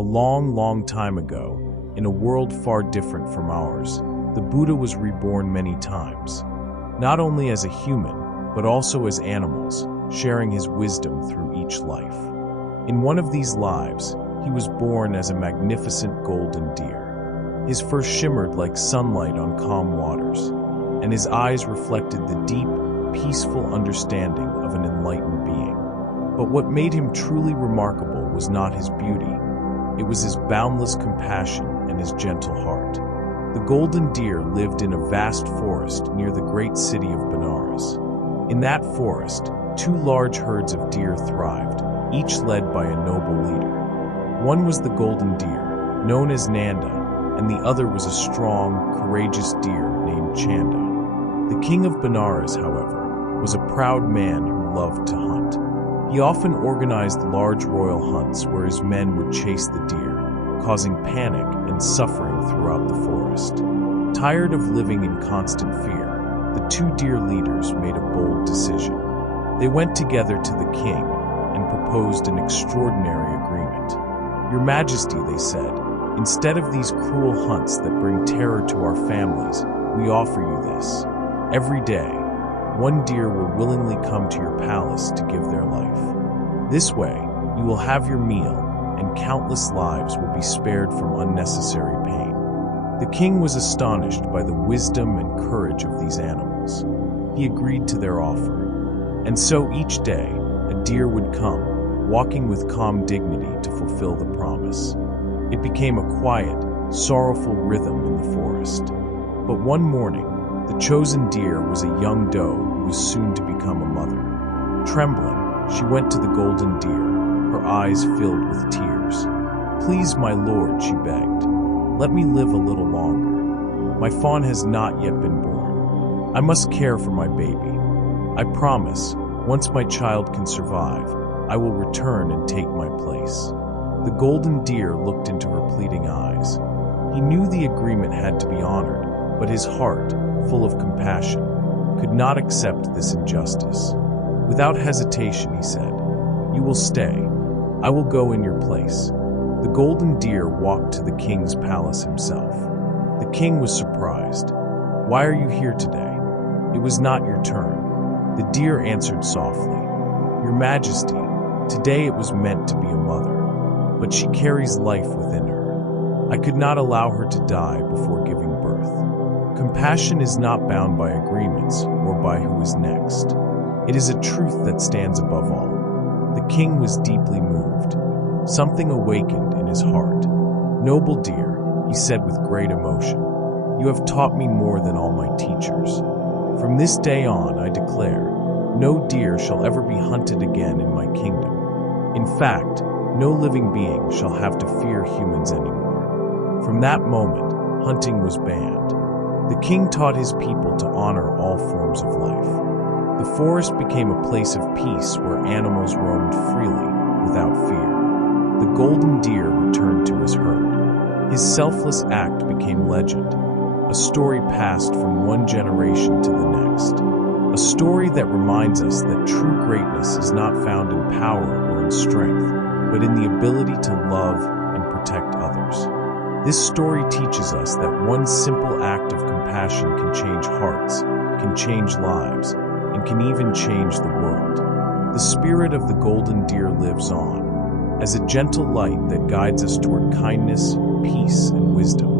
A long, long time ago, in a world far different from ours, the Buddha was reborn many times, not only as a human, but also as animals, sharing his wisdom through each life. In one of these lives, he was born as a magnificent golden deer. His fur shimmered like sunlight on calm waters, and his eyes reflected the deep, peaceful understanding of an enlightened being. But what made him truly remarkable was not his beauty. It was his boundless compassion and his gentle heart. The golden deer lived in a vast forest near the great city of Benares. In that forest, 2 large herds of deer thrived, each led by a noble leader. One was the golden deer, known as Nanda, and the other was a strong, courageous deer named Chanda. The king of Benares, however, was a proud man who loved to hunt. He often organized large royal hunts where his men would chase the deer, causing panic and suffering throughout the forest. Tired of living in constant fear, the 2 deer leaders made a bold decision. They went together to the king and proposed an extraordinary agreement. "Your Majesty," they said, "instead of these cruel hunts that bring terror to our families, we offer you this. Every day, 1 deer will willingly come to your palace to give their life. This way, you will have your meal, and countless lives will be spared from unnecessary pain." The king was astonished by the wisdom and courage of these animals. He agreed to their offer. And so each day, a deer would come, walking with calm dignity to fulfill the promise. It became a quiet, sorrowful rhythm in the forest. But one morning, the chosen deer was a young doe who was soon to become a mother. Trembling, she went to the golden deer, her eyes filled with tears. "Please, my lord," she begged, "let me live a little longer. My fawn has not yet been born. I must care for my baby. I promise, once my child can survive, I will return and take my place." The golden deer looked into her pleading eyes. He knew the agreement had to be honored, but his heart, full of compassion, could not accept this injustice. Without hesitation, he said, "You will stay. I will go in your place." The golden deer walked to the king's palace himself. The king was surprised. "Why are you here today? It was not your turn." The deer answered softly, "Your Majesty, today it was meant to be a mother, but she carries life within her. I could not allow her to die before giving birth." Compassion is not bound by agreements or by who is next. It is a truth that stands above all. The king was deeply moved. Something awakened in his heart. "Noble deer," he said with great emotion, "you have taught me more than all my teachers. From this day on, I declare, no deer shall ever be hunted again in my kingdom. In fact, no living being shall have to fear humans anymore." From that moment, hunting was banned. The king taught his people to honor all forms of life. The forest became a place of peace where animals roamed freely, without fear. The golden deer returned to his herd. His selfless act became legend, a story passed from one generation to the next. A story that reminds us that true greatness is not found in power or in strength, but in the ability to love and protect others. This story teaches us that one simple act of compassion can change hearts, can change lives, and can even change the world. The spirit of the golden deer lives on, as a gentle light that guides us toward kindness, peace, and wisdom.